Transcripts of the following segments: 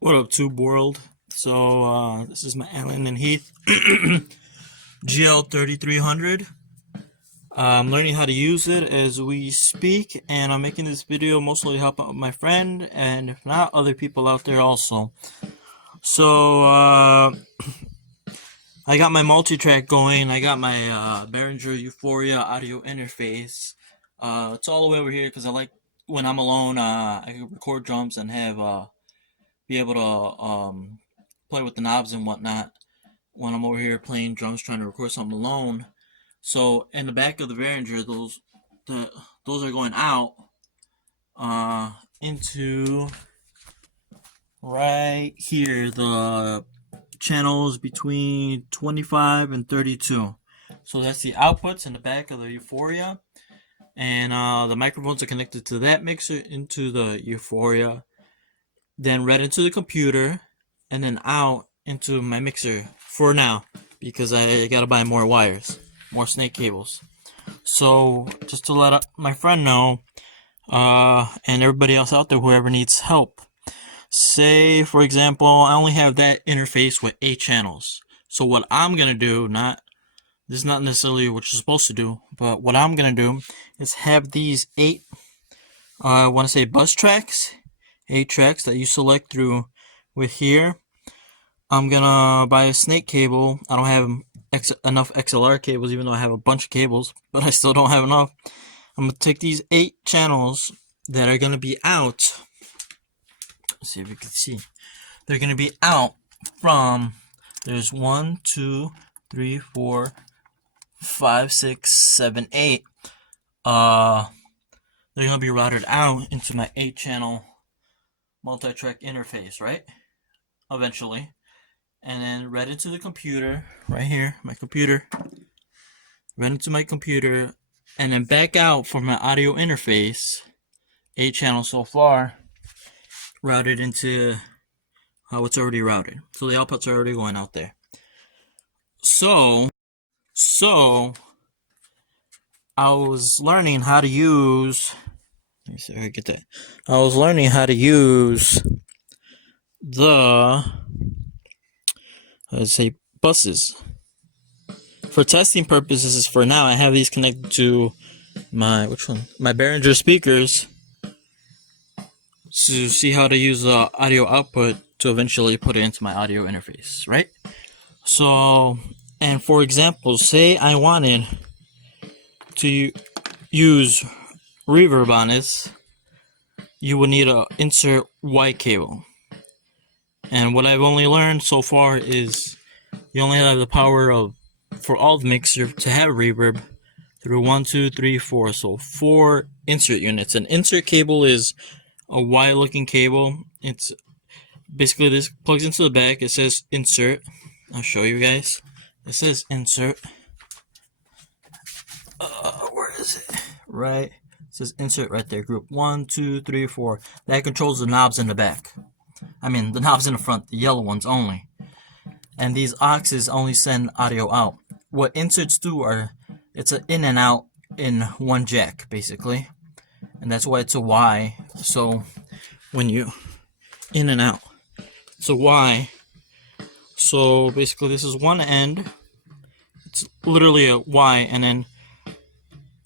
What up, Tube World? So, this is my Allen Heath GL3300. I'm learning how to use it as we speak, and I'm making this video mostly to help out my friend, and if not, other people out there also. So, I got my multi-track going. I got my Behringer Euphoria audio interface. It's all the way over here because I like when I'm alone, I can record drums and have be able to play with the knobs and whatnot when I'm over here playing drums trying to record something alone. So in the back of the Behringer, those are going out into right here, the channels between 25 and 32. So that's the outputs in the back of the Euphoria, and the microphones are connected to that mixer into the Euphoria, then right into the computer, and then out into my mixer for now, because I gotta buy more wires, more snake cables. So just to let my friend know, and everybody else out there, whoever needs help. Say, for example, I only have that interface with 8 channels. So what I'm gonna do, this is not necessarily what you're supposed to do, but what I'm gonna do is have these 8, I want to say bus tracks, 8 tracks that you select through with here. I'm gonna buy a snake cable. I don't have enough XLR cables, even though I have a bunch of cables, but I still don't have enough. I'm gonna take these 8 channels that are gonna be out. Let's see if you can see. They're gonna be out from, there's 1, 2, 3, 4, 5, 6, 7, 8. They're gonna be routed out into my 8-channel multi-track interface, right? Eventually. And then right into the computer, right here, my computer, right into my computer, and then back out for my audio interface, 8 channels so far, routed into how it's already routed. So the outputs are already going out there. So I was learning how to use, let me see if I get that. I was learning how to use the, let's say, buses. For testing purposes, for now, I have these connected to my, my Behringer speakers, to see how to use the audio output to eventually put it into my audio interface, right? So, and for example, say I wanted to use reverb on this, you would need to insert Y cable. And what I've only learned so far is you only have the power of, for all the mixer to have reverb through 1, 2, 3, 4. So 4 insert units. An insert cable is a Y looking cable. It's basically, this plugs into the back. It says insert. I'll show you guys. It says insert. Where is it? Right. It says insert right there. Group 1, 2, 3, 4. That controls the knobs in the back. I mean, the knobs in the front, the yellow ones only. And these auxes only send audio out. What inserts do are, it's an in and out in one jack, basically. And that's why it's a Y. So when you in and out, it's a Y. So basically this is one end. It's literally a Y, and then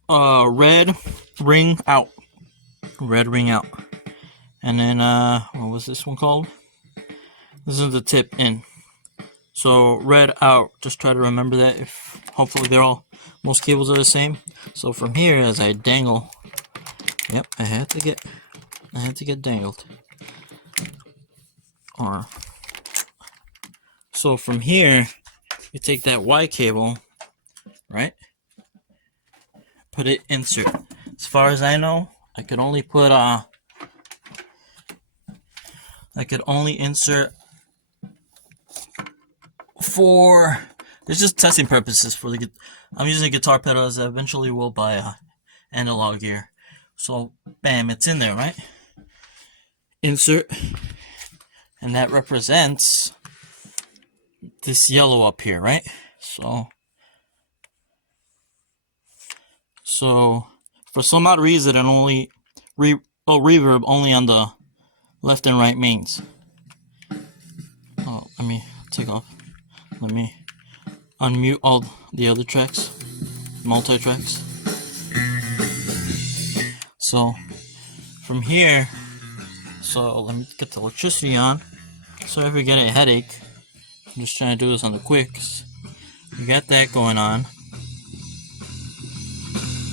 red ring out. Red ring out. And then what was this one called? This is the tip in. So red out, just try to remember that. If hopefully most cables are the same. So from here, as I dangle, yep, I had to get dangled. Or so from here, you take that Y cable, right? Put it insert. As far as I know, I could only put insert for, it's just testing purposes for the, I'm using a guitar pedal, as I eventually will buy a analog gear. So bam, it's in there, right? Insert, and that represents this yellow up here, right? So for some odd reason, it only reverb only on the left and right mains. let me take off. Let me unmute all the other tracks, multi-tracks. So from here, so let me get the electricity on. So if we get a headache, I'm just trying to do this on the quicks. We got that going on.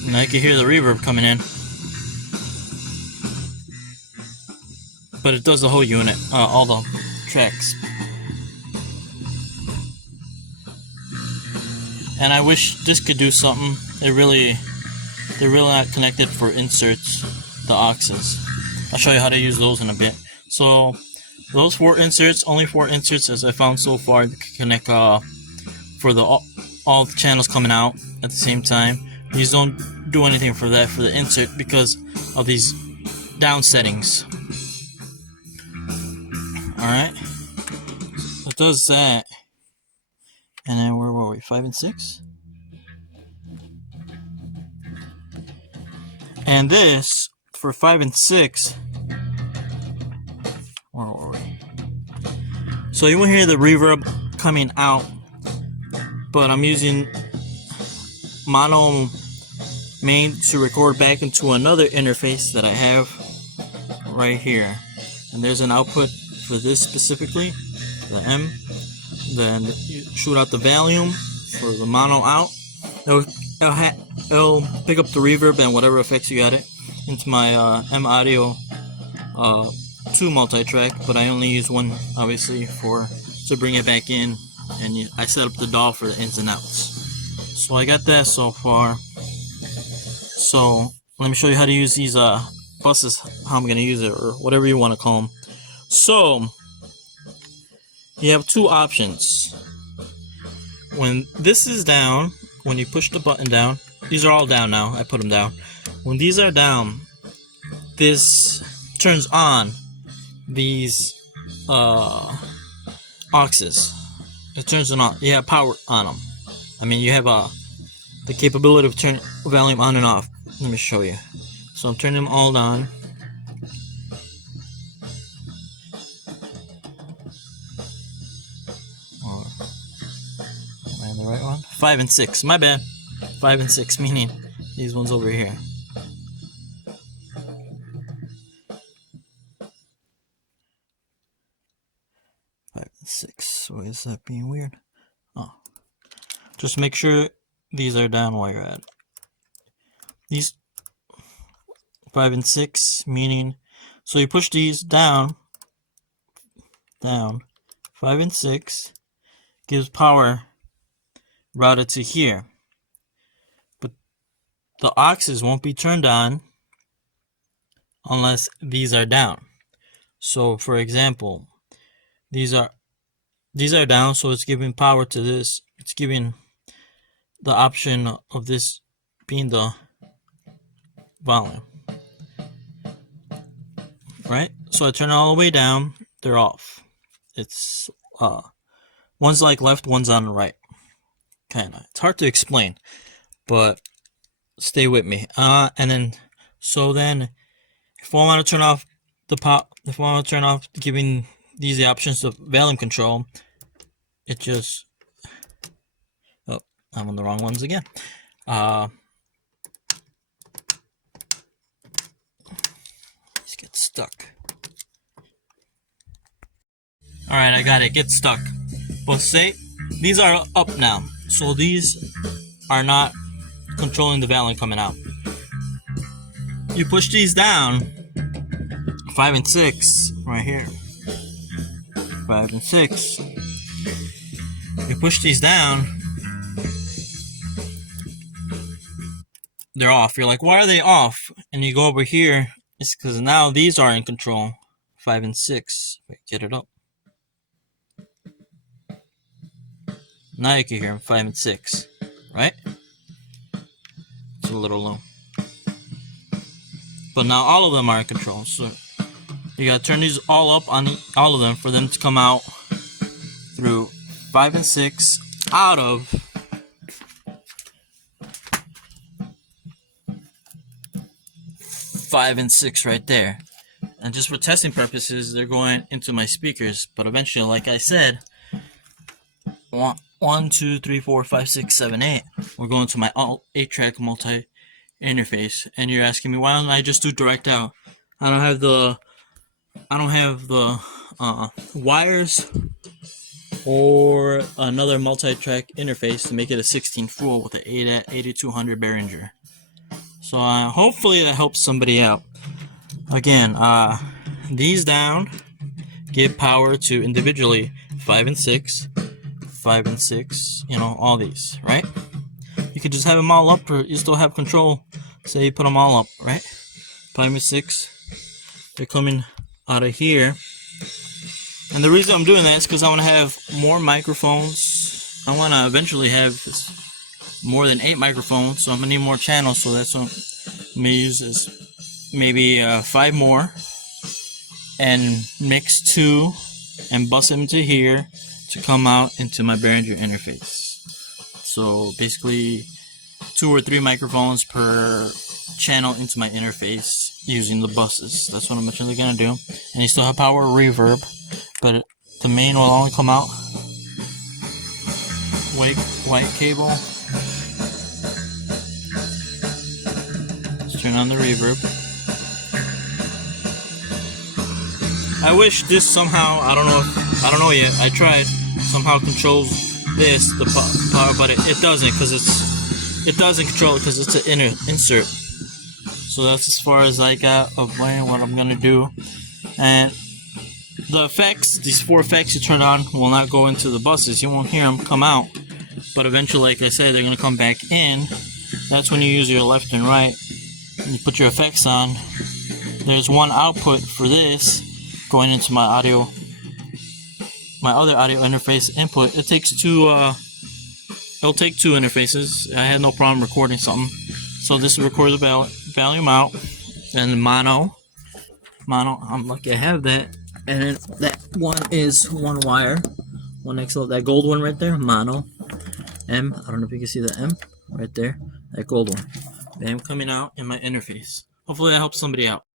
Now you can hear the reverb coming in. But it does the whole unit, all the tracks. And I wish this could do something. They're really not connected for inserts, the auxes. I'll show you how to use those in a bit. So those 4 inserts, only 4 inserts as I found so far, that can connect for the all the channels coming out at the same time. These don't do anything for that, for the insert, because of these down settings. Alright, it does that. And then where were we? 5 and 6? And this, for 5 and 6, where were we? So you won't hear the reverb coming out, but I'm using mono main to record back into another interface that I have right here. And there's an output for this specifically, the M. Then you shoot out the volume for the mono out. It'll pick up the reverb and whatever effects you got it into my M Audio 2 multi-track, but I only use one obviously to bring it back in, and I set up the DAW for the ins and outs. So I got that so far. So let me show you how to use these buses, how I'm gonna use it, or whatever you want to call them. So you have 2 options. When this is down, when you push the button down, these are all down now, I put them down. When these are down, this turns on these auxes. It turns them on. You have power on them. I mean, you have the capability of turning volume on and off. Let me show you. So I'm turning them all on. Am I in the right one? 5 and 6. My bad. 5 and 6, meaning these ones over here. Why is that being weird? Oh, just make sure these are down while you're at it. These 5 and 6, meaning, so you push these down. 5 and 6 gives power routed to here, but the auxes won't be turned on unless these are down. So for example, these are down, so it's giving power to this. It's giving the option of this being the volume, right? So I turn it all the way down, they're off. It's one's like left, one's on the right. Kinda. It's hard to explain, but stay with me. And then if I want to turn off if I want to turn off giving these the options of volume control, it just, oh, I'm on the wrong ones again. Let's get stuck. Alright, I got it. Get stuck. But say these are up now, so these are not controlling the volume coming out. You push these down, 5 and 6, right here. 5 and 6. You push these down, they're off. You're like, why are they off? And you go over here, it's because now these are in control. 5 and 6. Wait, get it up. Now you can hear them, 5 and 6, right? It's a little low. But now all of them are in control, so you gotta turn these all up on all of them for them to come out through 5 and 6 out of 5 and 6 right there. And just for testing purposes, they're going into my speakers, but eventually, like I said, one, 2, 3, 4, 5, 6, 7, 8. We're going to my 8-track multi interface, and you're asking me why don't I just do direct out? I don't have the wires or another multi-track interface to make it a 16 full with an 8200 Behringer. So hopefully that helps somebody out. Again, these down give power to individually 5 and 6, 5 and 6, you know, all these, right? You could just have them all up, or you still have control. Say you put them all up, right? 5 and 6, they're coming out of here. And the reason I'm doing that is because I want to have more microphones. I want to eventually have more than 8 microphones, so I'm going to need more channels, so that's what I'm going to use is maybe 5 more. And mix 2 and bust them into here to come out into my Behringer interface. So basically 2 or 3 microphones per channel into my interface using the buses. That's what I'm actually gonna do. And you still have power reverb, but the main will only come out white cable. Let's turn on the reverb. I wish this somehow, I don't know yet, I tried, somehow controls this, the power, but it doesn't, because it doesn't control it because it's an insert. So that's as far as I got of what I'm gonna do. And the effects, these 4 effects you turn on will not go into the buses. You won't hear them come out, but eventually, like I said, they're gonna come back in. That's when you use your left and right and you put your effects on. There's one output for this going into my audio, my other audio interface input. It takes 2 it'll take 2 interfaces. I had no problem recording something. So this records the volume out, and mono, I'm lucky I have that. And then that one is 1 wire, 1 XL, that gold one right there, mono, M, I don't know if you can see the M right there, that gold one. Bam, coming out in my interface. Hopefully that helps somebody out.